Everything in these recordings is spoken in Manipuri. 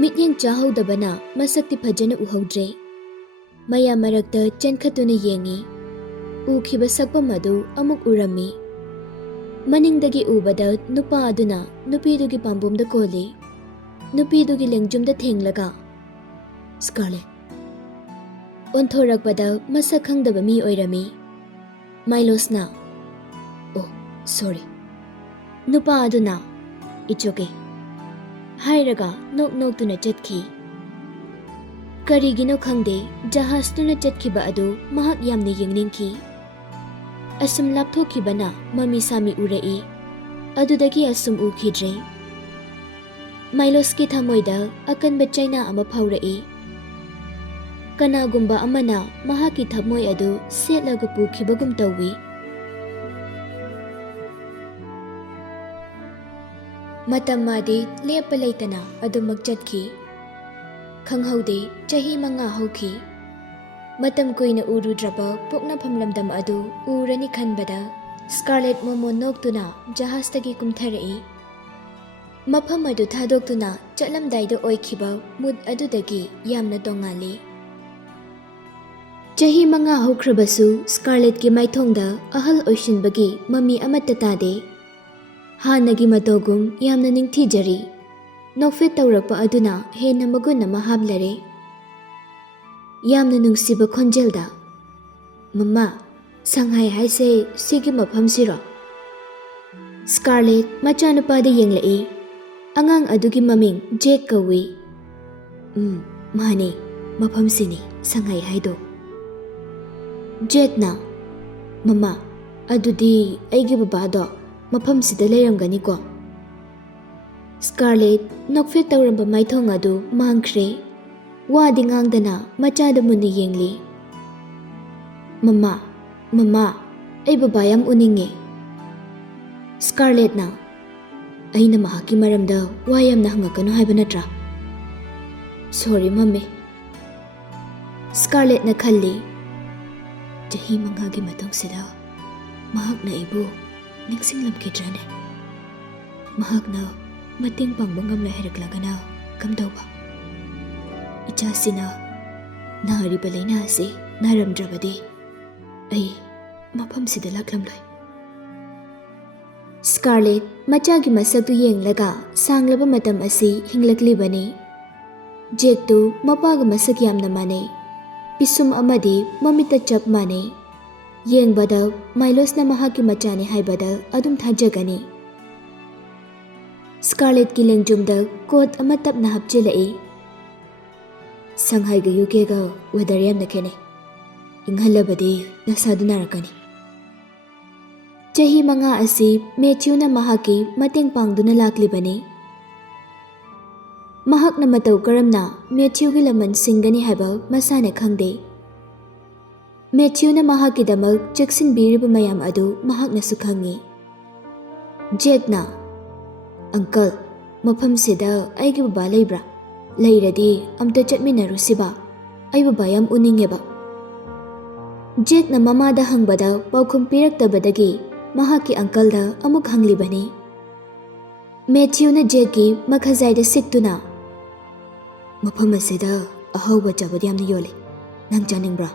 ꯃꯤꯠꯌꯦꯡ ꯆꯥꯍꯧꯗꯕꯅ ꯃꯁꯛꯇꯤ ꯐꯖꯅ ꯎꯍꯧꯗ꯭ꯔꯦ꯫ ꯃꯌꯥꯝ ꯃꯔꯛꯇ ꯆꯦꯟꯈꯠꯇꯨꯅ ꯌꯦꯡꯉꯤ꯫ ꯎꯈꯤꯕ ꯁꯛꯐꯝ ꯑꯗꯨ ꯑꯃꯨꯛ ꯎꯔꯝꯃꯤ꯫ ꯃꯅꯤꯡꯗꯒꯤ ꯎꯕꯗ ꯅꯨꯄꯥ ꯑꯗꯨꯅ ꯅꯨꯄꯤꯗꯨꯒꯤ ꯄꯥꯝꯕꯣꯝꯗ ꯀꯣꯜꯂꯤ꯫ ꯅꯨꯄꯤꯗꯨꯒꯤ ꯂꯦꯡꯖꯨꯝꯗ ꯊꯦꯡꯂꯒ "ꯁ꯭ꯀꯥꯔꯂꯦꯠ" ꯑꯣꯟꯊꯣꯔꯛꯄꯗ ꯃꯁꯛ ꯈꯪꯗꯕ ꯃꯤ ꯑꯣꯏꯔꯝꯃꯤ꯫ ꯃꯥꯏꯂꯣꯁꯅ "ꯑꯣ, ꯁꯣꯔꯤ." ꯅꯨꯄꯥ ꯑꯗꯨꯅ "ꯏꯠꯁ ꯑꯣꯀꯦ" ꯍꯥꯏꯔꯒ ꯅꯣꯛ ꯅꯣꯛꯇꯨꯅ ꯆꯠꯈꯤ꯫ ꯀꯔꯤꯒꯤꯅꯣ ꯈꯪꯗꯦ, ꯖꯍꯥꯖꯇꯨꯅ ꯆꯠꯈꯤꯕ ꯑꯗꯨ ꯃꯍꯥꯛ ꯌꯥꯝꯅ ꯌꯦꯡꯅꯤꯡꯈꯤ꯫ ꯑꯁꯨꯝ ꯂꯥꯞꯊꯣꯛꯈꯤꯕꯅ ꯃꯃꯤ ꯁꯥꯃꯤ ꯎꯔꯛꯏ꯫ ꯑꯗꯨꯗꯒꯤ ꯑꯁꯨꯝ ꯎꯈꯤꯗ꯭ꯔꯦ꯫ ꯃꯥꯏꯂꯣꯁꯀꯤ ꯊꯃꯣꯏꯗ ꯑꯀꯟꯕ ꯆꯩꯅꯥ ꯑꯃ ꯐꯥꯎꯔꯛꯏ꯫ ꯀꯅꯥꯒꯨꯝꯕ ꯑꯃꯅ ꯃꯍꯥꯛꯀꯤ ꯊꯃꯣꯏ ꯑꯗꯨ ꯁꯦꯠꯂꯒ ꯄꯨꯈꯤꯕꯒꯨꯝ ꯇꯧꯏ꯫ ꯃꯇꯝ ꯃꯥꯗꯤ ꯂꯦꯞꯄ ꯂꯩꯇꯅ ꯑꯗꯨꯃꯛ ꯆꯠꯈꯤ꯫ ꯈꯪꯍꯧꯗꯦ ꯆꯍꯤ 5 ꯍꯧꯈꯤ꯫ ꯃꯇꯝ ꯀꯨꯏꯅ ꯎꯔꯨꯗ꯭ꯔꯕ ꯄꯣꯛꯅꯐꯝ ꯂꯝꯗꯝ ꯑꯗꯨ ꯎꯔꯅꯤ ꯈꯟꯕꯗ ꯁ꯭ꯀꯥꯔꯂꯦꯠ ꯃꯣꯃꯣ ꯅꯣꯛꯇꯨꯅ ꯖꯍꯥꯖꯇꯒꯤ ꯀꯨꯝꯊꯔꯛꯏ꯫ ꯃꯐꯝ ꯑꯗꯨ ꯊꯥꯗꯣꯛꯇꯨꯅ ꯆꯠꯂꯝꯗꯥꯏꯗ ꯑꯣꯏꯈꯤꯕ ꯃꯨꯗ ꯑꯗꯨꯗꯒꯤ ꯌꯥꯝꯅ ꯇꯣꯉꯥꯜꯂꯤ꯫ ꯆꯍꯤ 5 ꯍꯧꯈ꯭ꯔꯕꯁꯨ ꯁ꯭ꯀꯥꯔꯂꯦꯠꯀꯤ ꯃꯥꯏꯊꯣꯡꯗ ꯑꯍꯜ ꯑꯣꯏꯁꯤꯟꯕꯒꯤ ꯃꯃꯤ ꯑꯃꯠꯇ ꯇꯥꯗꯦ꯫ ꯍꯥꯟꯅꯒꯤ ꯃꯇꯧꯒꯨꯝ ꯌꯥꯝꯅ ꯅꯤꯡꯊꯤꯖꯔꯤ꯫ ꯅꯣꯛꯐꯦꯠ ꯇꯧꯔꯛꯄ ꯑꯗꯨꯅ ꯍꯦꯟꯅ ꯃꯒꯨꯟ ꯑꯃ ꯍꯥꯞꯂꯔꯦ꯫ ꯌꯥꯝꯅ ꯅꯨꯡꯁꯤꯕ ꯈꯣꯟꯖꯦꯜꯗ "ꯃꯃꯥ, ꯁꯪꯍꯥꯏ ꯍꯥꯏꯁꯦ ꯁꯤꯒꯤ ꯃꯐꯝꯁꯤꯔꯣ?" ꯁ꯭ꯀꯥꯔꯂꯦꯠ ꯃꯆꯥꯅꯨꯄꯥꯗ ꯌꯦꯡꯂꯛꯏ꯫ ꯑꯉꯥꯡ ꯑꯗꯨꯒꯤ ꯃꯃꯤꯡ ꯖꯦꯛ ꯀꯧꯏ꯫ ꯃꯥꯅꯦ, ꯃꯐꯝꯁꯤꯅꯤ ꯁꯪꯍꯥꯏ ꯍꯥꯏꯗꯣ." ꯖꯦꯛꯅ "ꯃꯃꯥ, ꯑꯗꯨꯗꯤ ꯑꯩꯒꯤ ꯕꯕꯥꯗꯣ ꯃꯐꯝꯁꯤꯗ ꯂꯩꯔꯝꯒꯅꯤꯀꯣ?" ꯁ꯭ꯀꯥꯔꯂꯦꯠ ꯅꯣꯛꯐꯦꯠ ꯇꯧꯔꯝꯕ ꯃꯥꯏꯊꯣꯡ ꯑꯗꯨ ꯃꯥꯡꯈ꯭ꯔꯦ꯫ ꯋꯥꯗꯤ ꯉꯥꯡꯗꯅ ꯃꯆꯥꯗ ꯃꯨꯟꯅ ꯌꯦꯡꯂꯤ꯫ "ꯃꯃꯥ, ꯃꯃꯥ, ꯑꯩ ꯕꯕꯥ ꯌꯥꯝ ꯎꯅꯤꯡꯉꯦ." ꯁ꯭ꯀꯥꯔꯂꯦꯠꯅ "ꯑꯩꯅ ꯃꯍꯥꯛꯀꯤ ꯃꯔꯝꯗ ꯋꯥ ꯌꯥꯝꯅ ꯍꯪꯉꯛꯀꯅꯨ ꯍꯥꯏꯕ ꯅꯠꯇ꯭ꯔꯥ?" "ꯁꯣꯔꯤ ꯃꯝꯃꯤ." ꯁ꯭ꯀꯥꯔꯂꯦꯠꯅ ꯈꯜꯂꯤ, ꯆꯍꯤ 5ꯒꯤ ꯃꯇꯨꯡꯁꯤꯗ ꯃꯍꯥꯛꯅ ꯑꯩꯕꯨ ꯅꯤꯡꯁꯤꯡꯂꯝꯈꯤꯗ꯭ꯔꯅꯦ? ꯃꯍꯥꯛꯅ ꯃꯇꯦꯡ ꯄꯥꯡꯕ ꯉꯝꯂꯣꯏ ꯍꯥꯏꯔꯛꯂꯒꯅ ꯀꯝꯗꯧꯕ? ꯏꯆꯥꯁꯤꯅ ꯅꯥꯔꯤꯕ ꯂꯩꯅꯥ ꯑꯁꯤ ꯅꯥꯔꯝꯗ꯭ꯔꯕꯗꯤ ꯑꯩ ꯃꯐꯝꯁꯤꯗ ꯂꯥꯛꯂꯝꯂꯣꯏ꯫ ꯁ꯭ꯀꯥꯔꯂꯦꯠ ꯃꯆꯥꯒꯤ ꯃꯁꯛꯇꯨ ꯌꯦꯡꯂꯒ ꯁꯥꯡꯂꯕ ꯃꯇꯝ ꯑꯁꯤ ꯍꯤꯡꯂꯛꯂꯤꯕꯅꯤ꯫ ꯖꯦꯛꯇꯨ ꯃꯄꯥꯒ ꯃꯁꯛ ꯌꯥꯝꯅ ꯃꯥꯟꯅꯩ꯫ ꯄꯤꯁꯨꯝ ꯑꯃꯗꯤ ꯃꯃꯤꯠꯇ ꯆꯞ ꯃꯥꯟꯅꯩ꯫ ꯌꯦꯡꯕꯗ ꯃꯥꯏꯂꯣꯁꯅ ꯃꯍꯥꯛꯀꯤ ꯃꯆꯥꯅꯤ ꯍꯥꯏꯕꯗ ꯑꯗꯨꯝ ꯊꯥꯖꯒꯅꯤ꯫ ꯁ꯭ꯀꯥꯔꯂꯦꯠꯀꯤ ꯂꯦꯡꯖꯨꯝꯗ ꯀꯣꯠ ꯑꯃ ꯇꯞꯅ ꯍꯥꯞꯆꯤꯜꯂꯛꯏ꯫ "ꯁꯪꯍꯥꯏꯒ ꯌꯨꯀꯦꯒ ꯋꯦꯗꯔ ꯌꯥꯝꯅ ꯈꯦꯠꯅꯩ꯫ ꯏꯪꯍꯜꯂꯕꯗꯤ ꯅꯁꯥꯗꯨ ꯅꯥꯔꯛꯀꯅꯤ." ꯆꯍꯤ 5 ꯑꯁꯤ ꯃꯦꯊ꯭ꯌꯨꯅ ꯃꯍꯥꯛꯀꯤ ꯃꯇꯦꯡ ꯄꯥꯡꯗꯨꯅ ꯂꯥꯛꯂꯤꯕꯅꯤ꯫ ꯃꯍꯥꯛꯅ ꯃꯇꯧ ꯀꯔꯝꯅ ꯃꯦꯊ꯭ꯌꯨꯒꯤ ꯂꯃꯟ ꯁꯤꯡꯒꯅꯤ ꯍꯥꯏꯕ ꯃꯁꯥꯅ ꯈꯪꯗꯦ꯫ ꯃꯦꯊ꯭ꯌꯨꯅ ꯃꯍꯥꯛꯀꯤꯗꯃꯛ ꯆꯦꯛꯁꯤꯟꯕꯤꯔꯤꯕ ꯃꯌꯥꯝ ꯑꯗꯨ ꯃꯍꯥꯛꯅꯁꯨ ꯈꯪꯏ꯫ ꯖꯦꯛꯅ "ꯑꯪꯀꯜ, ꯃꯐꯝꯁꯤꯗ ꯑꯩꯒꯤ ꯕꯕꯥ ꯂꯩꯕ꯭ꯔꯥ? ꯂꯩꯔꯗꯤ ꯑꯝꯇ ꯆꯠꯃꯤꯟꯅꯔꯨꯁꯤꯕ꯫ ꯑꯩ ꯕꯕꯥ ꯌꯥꯝ ꯎꯅꯤꯡꯉꯦꯕ." ꯖꯦꯛꯅ ꯃꯃꯥꯗ ꯍꯪꯕꯗ ꯄꯥꯎꯈꯨꯝ ꯄꯤꯔꯛꯇꯕꯗꯒꯤ ꯃꯍꯥꯛꯀꯤ ꯑꯪꯀꯜꯗ ꯑꯃꯨꯛ ꯍꯪꯂꯤꯕꯅꯤ꯫ ꯃꯦꯊ꯭ꯌꯨꯅ ꯖꯦꯛꯀꯤ ꯃꯈꯥꯖꯥꯏꯗ ꯁꯤꯛꯇꯨꯅ "ꯃꯐꯝ ꯑꯁꯤꯗ ꯑꯍꯥꯎꯕ ꯑꯆꯥꯄꯣꯠ ꯌꯥꯝꯅ ꯌꯣꯜꯂꯤ꯫ ꯅꯪ ꯆꯥꯅꯤꯡꯕ꯭ꯔꯥ?"